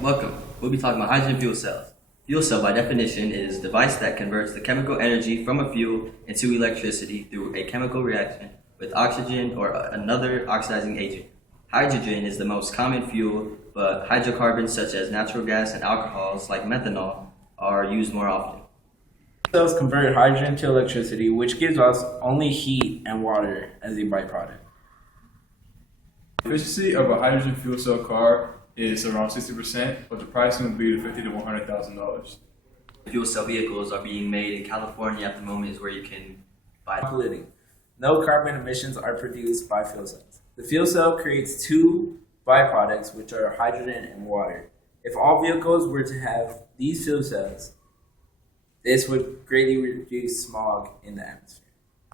Welcome. We'll be talking about hydrogen fuel cells. Fuel cell, by definition, is a device that converts the chemical energy from a fuel into electricity through a chemical reaction with oxygen or another oxidizing agent. Hydrogen is the most common fuel, but hydrocarbons such as natural gas and alcohols like methanol are used more often. Cells convert hydrogen to electricity, which gives us only heat and water as a byproduct. The efficiency of a hydrogen fuel cell car is around 60%, but the pricing would be $50,000 to $100,000. Fuel cell vehicles are being made in California at the moment, is where you can buy them. Polluting. No carbon emissions are produced by fuel cells. The fuel cell creates two byproducts, which are hydrogen and water. If all vehicles were to have these fuel cells, this would greatly reduce smog in the atmosphere.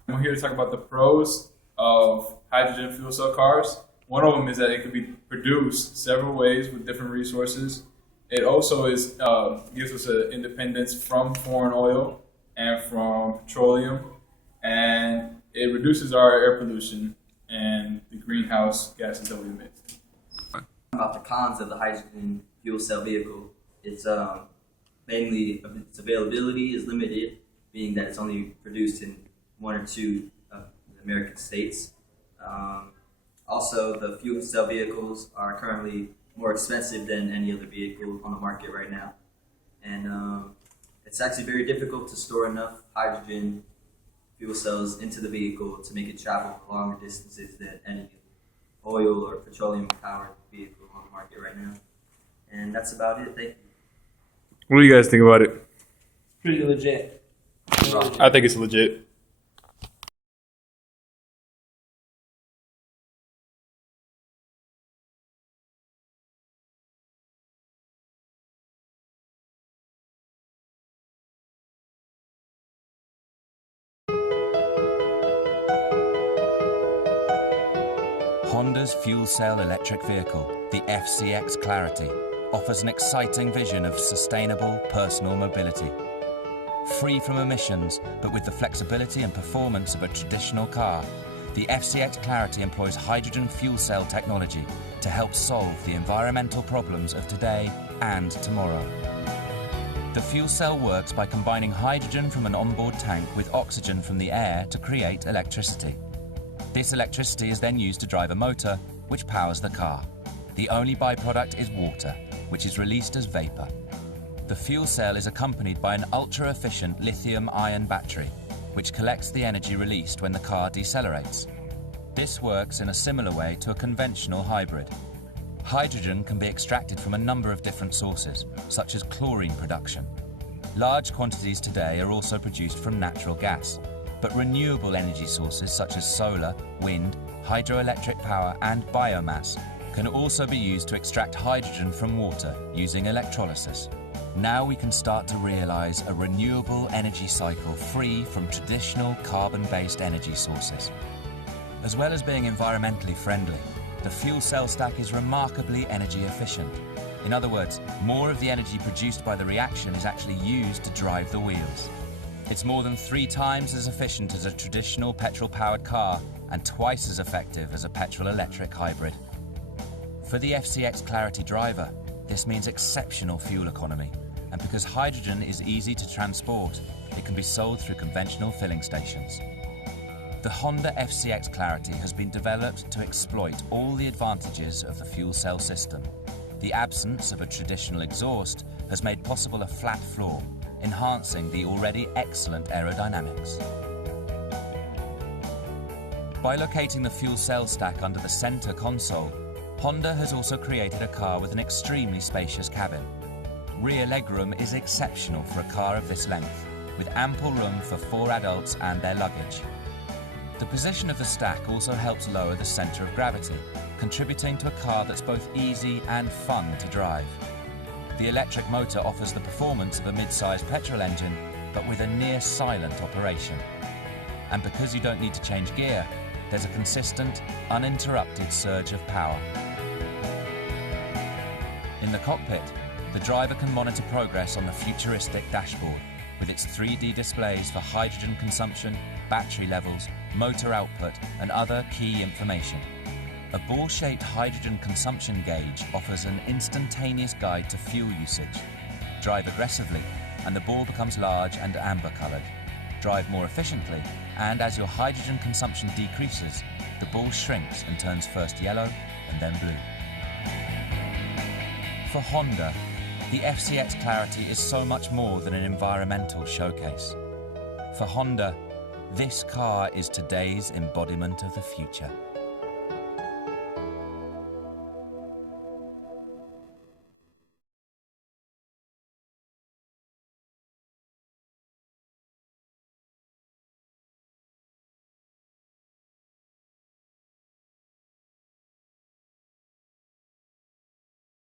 I'm here to talk about the pros of hydrogen fuel cell cars. One of them is that it could be produced several ways with different resources. It also gives us an independence from foreign oil and from petroleum, and it reduces our air pollution and the greenhouse gases that we emit. About the cons of the hydrogen fuel cell vehicle, it's mainly its availability is limited, being that it's only produced in one or two of the American states. Also, the fuel cell vehicles are currently more expensive than any other vehicle on the market right now. And it's actually very difficult to store enough hydrogen fuel cells into the vehicle to make it travel longer distances than any oil or petroleum powered vehicle on the market right now. And that's about it. Thank you. What do you guys think about it? Pretty legit. I think it's legit. Honda's fuel cell electric vehicle, the FCX Clarity, offers an exciting vision of sustainable personal mobility. Free from emissions, but with the flexibility and performance of a traditional car, the FCX Clarity employs hydrogen fuel cell technology to help solve the environmental problems of today and tomorrow. The fuel cell works by combining hydrogen from an onboard tank with oxygen from the air to create electricity. This electricity is then used to drive a motor, which powers the car. The only byproduct is water, which is released as vapor. The fuel cell is accompanied by an ultra-efficient lithium-ion battery, which collects the energy released when the car decelerates. This works in a similar way to a conventional hybrid. Hydrogen can be extracted from a number of different sources, such as chlorine production. Large quantities today are also produced from natural gas, but renewable energy sources such as solar, wind, hydroelectric power and biomass can also be used to extract hydrogen from water using electrolysis. Now we can start to realize a renewable energy cycle free from traditional carbon-based energy sources. As well as being environmentally friendly, the fuel cell stack is remarkably energy efficient. In other words, more of the energy produced by the reaction is actually used to drive the wheels. It's more than 3 times as efficient as a traditional petrol-powered car and twice as effective as a petrol-electric hybrid. For the FCX Clarity driver, this means exceptional fuel economy, and because hydrogen is easy to transport, it can be sold through conventional filling stations. The Honda FCX Clarity has been developed to exploit all the advantages of the fuel cell system. The absence of a traditional exhaust has made possible a flat floor, enhancing the already excellent aerodynamics. By locating the fuel cell stack under the center console, Honda has also created a car with an extremely spacious cabin. Rear legroom is exceptional for a car of this length, with ample room for 4 adults and their luggage. The position of the stack also helps lower the center of gravity, contributing to a car that's both easy and fun to drive. The electric motor offers the performance of a mid-sized petrol engine, but with a near-silent operation. And because you don't need to change gear, there's a consistent, uninterrupted surge of power. In the cockpit, the driver can monitor progress on the futuristic dashboard, with its 3D displays for hydrogen consumption, battery levels, motor output, and other key information. A ball-shaped hydrogen consumption gauge offers an instantaneous guide to fuel usage. Drive aggressively, and the ball becomes large and amber-coloured. Drive more efficiently, and as your hydrogen consumption decreases, the ball shrinks and turns first yellow and then blue. For Honda, the FCX Clarity is so much more than an environmental showcase. For Honda, this car is today's embodiment of the future.